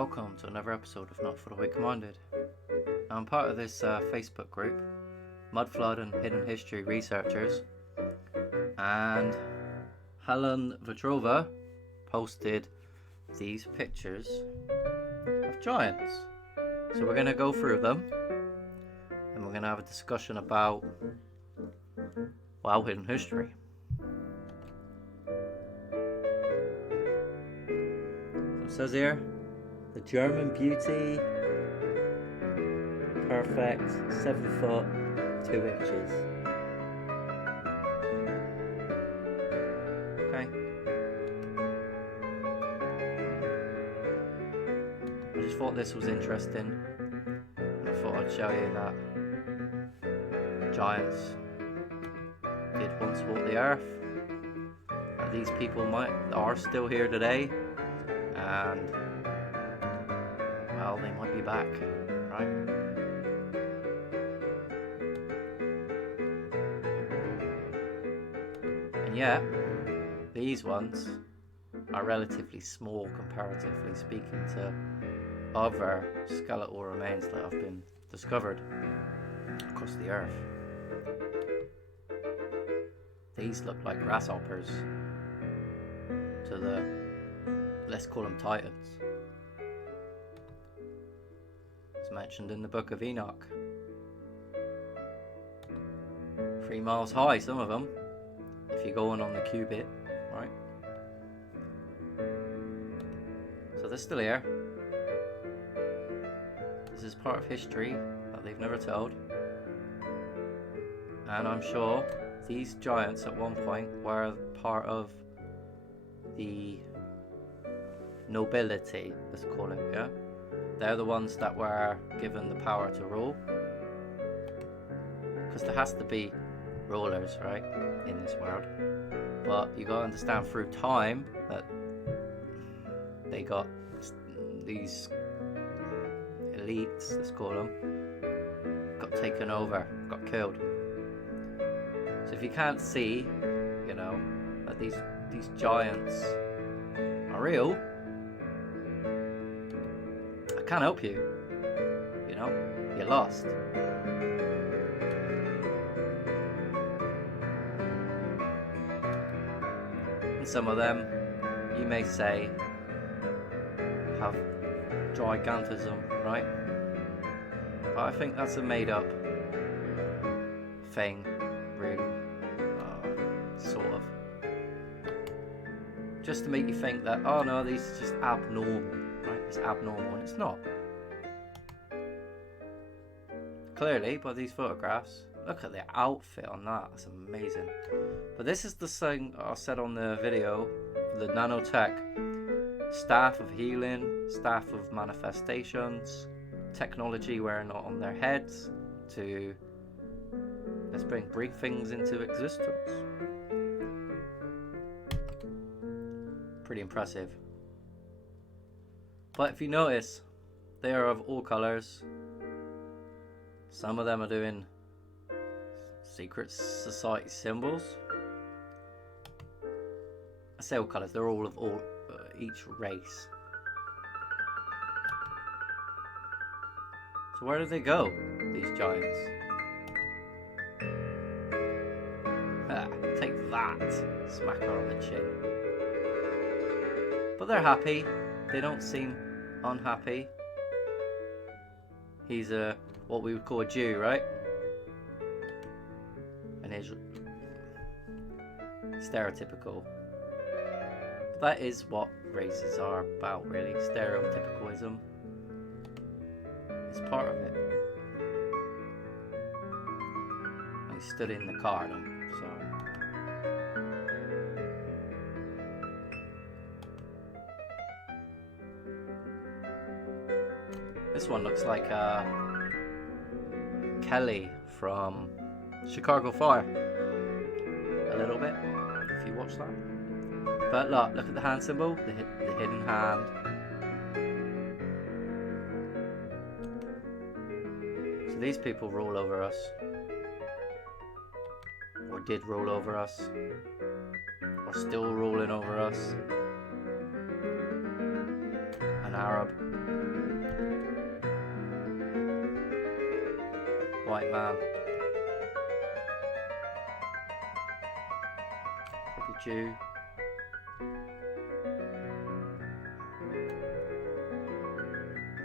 Welcome to another episode of Not for the Weak-Minded. I'm part of this Facebook group, Mudflood and Hidden History Researchers, and Helen Vetrova posted these pictures of giants. So we're going to go through them, and we're going to have a discussion about, hidden history. So it says here, the German beauty, perfect, 7 foot, 2 inches. Okay. I just thought this was interesting. I thought I'd show you that giants did once walk the earth. And these people are still here today, and well, they might be back, right? And yet, these ones are relatively small comparatively speaking to other skeletal remains that have been discovered across the earth. These look like grasshoppers to the, let's call them titans. It's mentioned in the Book of Enoch. 3 miles high, some of them, if you're going on the cubit, right? So they're still here. This is part of history that they've never told. And I'm sure these giants at one point were part of the nobility, let's call it, yeah? They're the ones that were given the power to rule. Because there has to be rulers, right, in this world. But you gotta understand through time that they got these elites, let's call them, got taken over, got killed. So if you can't see, you know, that these giants are real, I can't help you. You know, you're lost. And some of them, you may say, have gigantism, right? But I think that's a made-up thing, really, sort of. Just to make you think that, oh no, these are just abnormal, right? It's abnormal, and it's not. Clearly, by these photographs, look at the outfit on that, that's amazing. But this is the thing I said on the video, the nanotech, staff of healing, staff of manifestations, technology wearing on their heads to, let's bring things into existence. Pretty impressive. But if you notice, they are of all colours. Some of them are doing secret society symbols. I say all colours, they're all of each race. So where do they go, these giants? Take that, smack her on the chin. But they're happy, they don't seem unhappy. He's what we would call a Jew, right? And is stereotypical. That is what races are about, really. Stereotypicalism is part of it. And he stood in the car, so. This one looks like Kelly from Chicago Fire. A little bit, if you watch that. But look at the hand symbol, the hidden hand. So these people rule over us. Or did rule over us. Or still ruling over us. And Arab. White man. Probably Jew.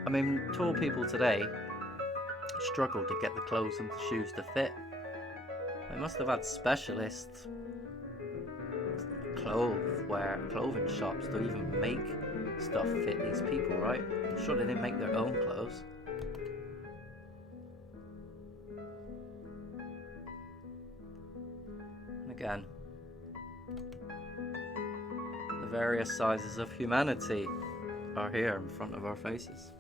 I mean, tall people today struggle to get the clothes and the shoes to fit. They must have had specialist clothing shops to even make stuff fit these people, right? I'm sure they didn't make their own clothes. And again, the various sizes of humanity are here in front of our faces.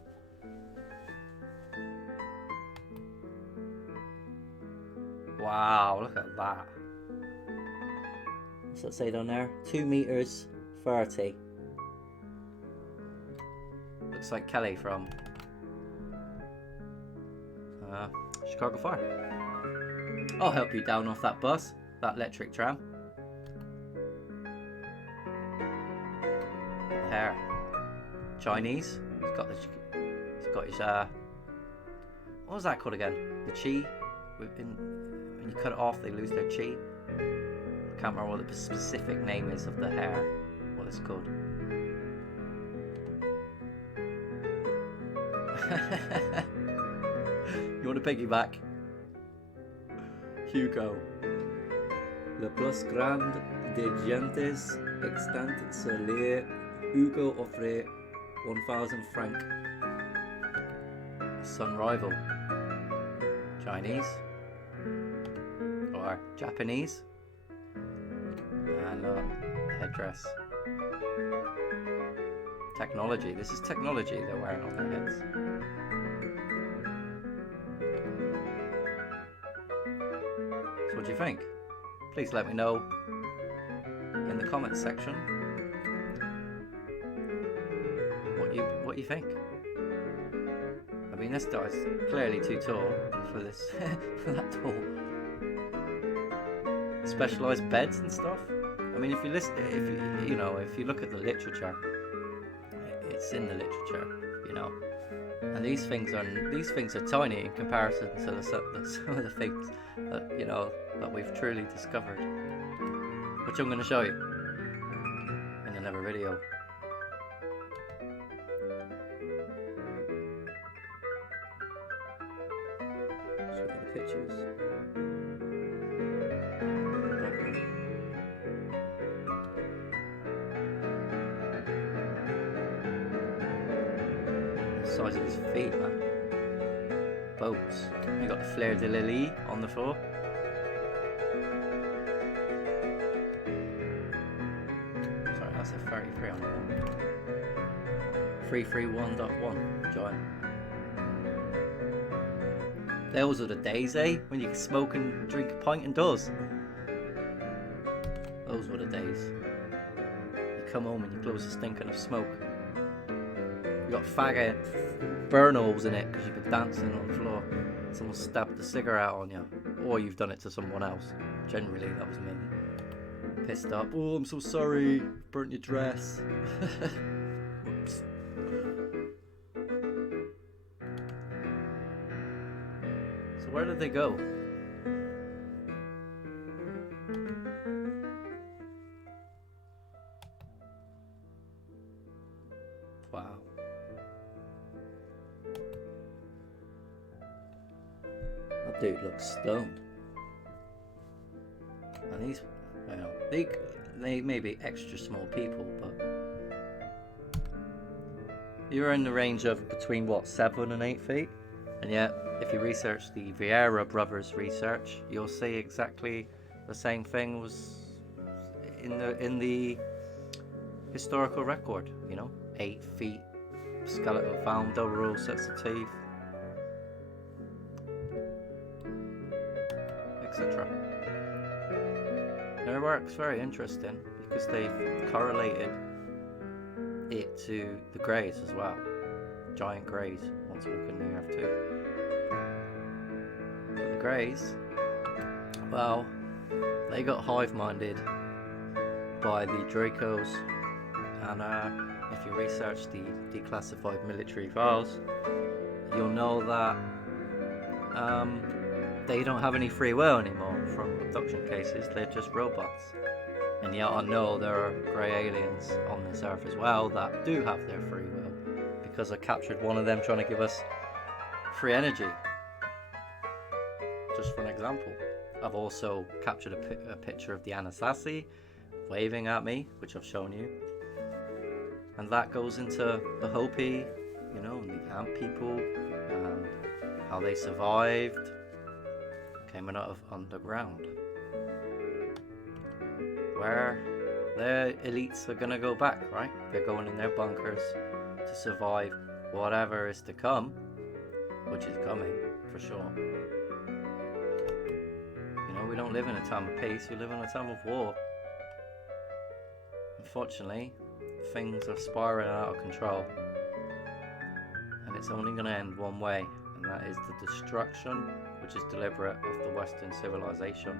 Wow, look at that. What's that say down there? 2 meters 30. Looks like Kelly from Chicago Fire. I'll help you down off that bus, that electric tram. Hair. Chinese. He's got his what was that called again? The chi. When you cut it off, they lose their chi. I can't remember what the specific name is of the hair. What it's called. You want to piggyback? Hugo. Le plus grand des gentes extant sur l'air. Hugo offre 1,000 francs. Son rival. Chinese. Or Japanese. And headdress. Technology. This is technology they're wearing on their heads. So what do you think? Please let me know in the comments section what you think. I mean, this guy's clearly too tall for this for that tall. Specialized beds and stuff. I mean, if you look at the literature, it's in the literature, you know. And these things are tiny in comparison to some of the things that that we've truly discovered, which I'm going to show you in another video. Let's look at the pictures. Size of his feet, man. Boats. You got the fleur de lily on the floor. Sorry, that's a 33 on that. 331.1 giant. Those are the days, eh? When you can smoke and drink a pint indoors. Those were the days. You come home and your clothes are stinking of smoke. You got faggot burn holes in it because you've been dancing on the floor. Someone stabbed a cigarette on you, or you've done it to someone else. Generally, that was me. Pissed up. Oh, I'm so sorry. Burnt your dress. Whoops. So where did they go? Wow. That dude looks stoned. And these, they may be extra small people, but you're in the range of between 7 and 8 feet. And yet, if you research the Vieira brothers' research, you'll see exactly the same thing was in the historical record. 8 feet, skeleton found, double row sets of teeth, etc. Their work's very interesting because they've correlated it to the greys as well. Giant greys once walking the earth too. But the greys, well, they got hive-minded by the Dracos and if you research the declassified military files, you'll know that they don't have any free will anymore from abduction cases. They're just robots. And yet I know there are grey aliens on this earth as well that do have their free will, because I captured one of them trying to give us free energy. Just for an example. I've also captured a picture of the Anasazi waving at me, which I've shown you. And that goes into the Hopi, you know, and the Ant people, and how they survived coming out of underground, where their elites are gonna go back, right? They're going in their bunkers to survive whatever is to come, which is coming for sure. You know, we don't live in a time of peace, we live in a time of war. Unfortunately, things are spiraling out of control, and it's only going to end one way, and that is the destruction, which is deliberate, of the Western civilization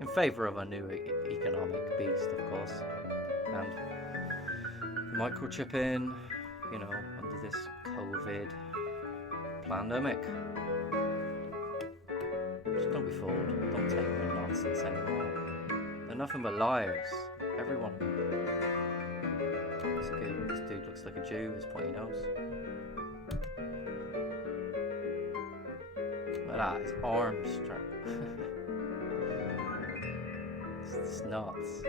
in favour of a new economic beast, of course, and microchipping, you know, under this COVID pandemic. Just don't be fooled, don't take their nonsense anymore. They're nothing but liars, everyone. That's good. This dude looks like a Jew, his pointy nose. Look at that, his arms strap. It's nuts.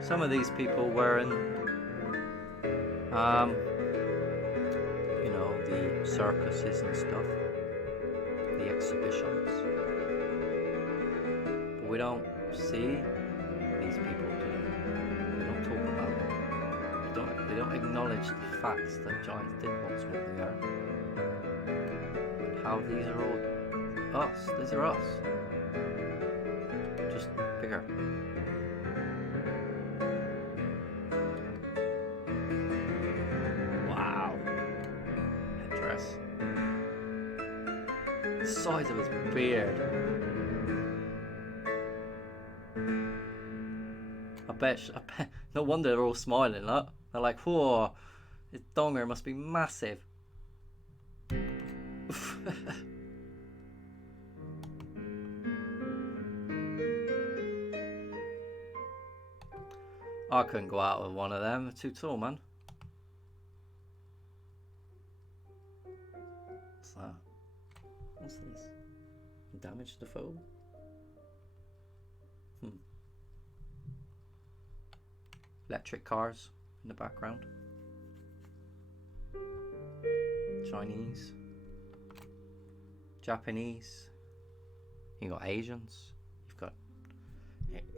Some of these people were in, you know, the circuses and stuff, the exhibitions. But we don't see these people today. We don't talk about them. They don't acknowledge the facts that giants did once walk the earth. And how these are all us. These are us. Just bigger. Wow. Headdress. The size of his beard. I bet, no wonder they're all smiling, look. They're like, whoa, his donger must be massive. I couldn't go out with one of them, they're too tall, man. What's that? What's this? Damage the foe? Electric cars in the background. Chinese. Japanese. You got Asians. You've got,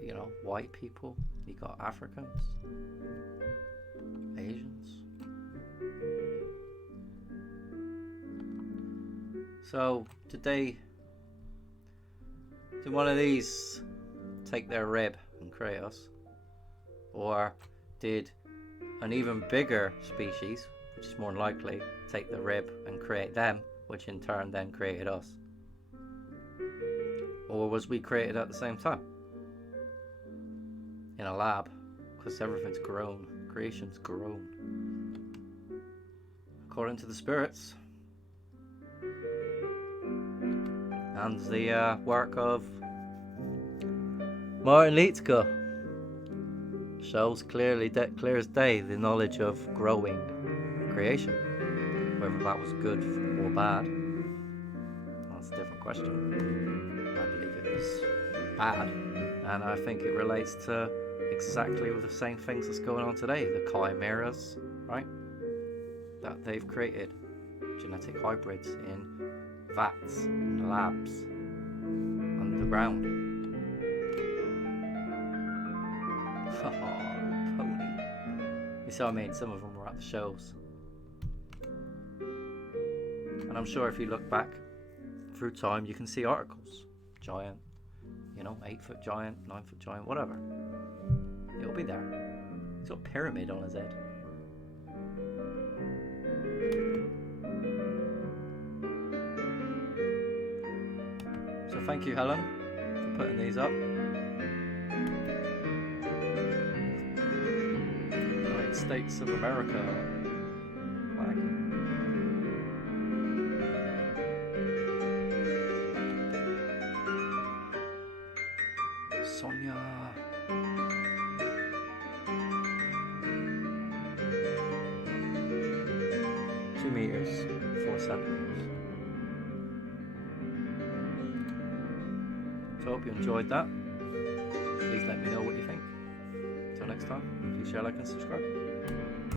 you know, white people. You got Africans. Asians. So, today, did one of these take their rib and create us? Or did an even bigger species, which is more likely, take the rib and create them, which in turn then created us? Or was we created at the same time? In a lab, because everything's grown, creation's grown. According to the spirits. And the work of Martin Litzka shows clearly, clear as day, the knowledge of growing creation. Whether that was good or bad, that's a different question. I believe it was bad, and I think it relates to exactly the same things that's going on today. The chimeras, right? That they've created genetic hybrids in vats, in labs, underground. Oh, pony. You see what I mean? Some of them were at the shows. And I'm sure if you look back through time, you can see articles. Giant, you know, 8-foot giant, 9-foot giant, whatever. It'll be there. He's got a pyramid on his head. So thank you, Helen, for putting these up. United States of America flag. Sonia. 2 meters, 4 centimeters. So I hope you enjoyed that. Please let me know what you think. Until next time, please share, like and subscribe.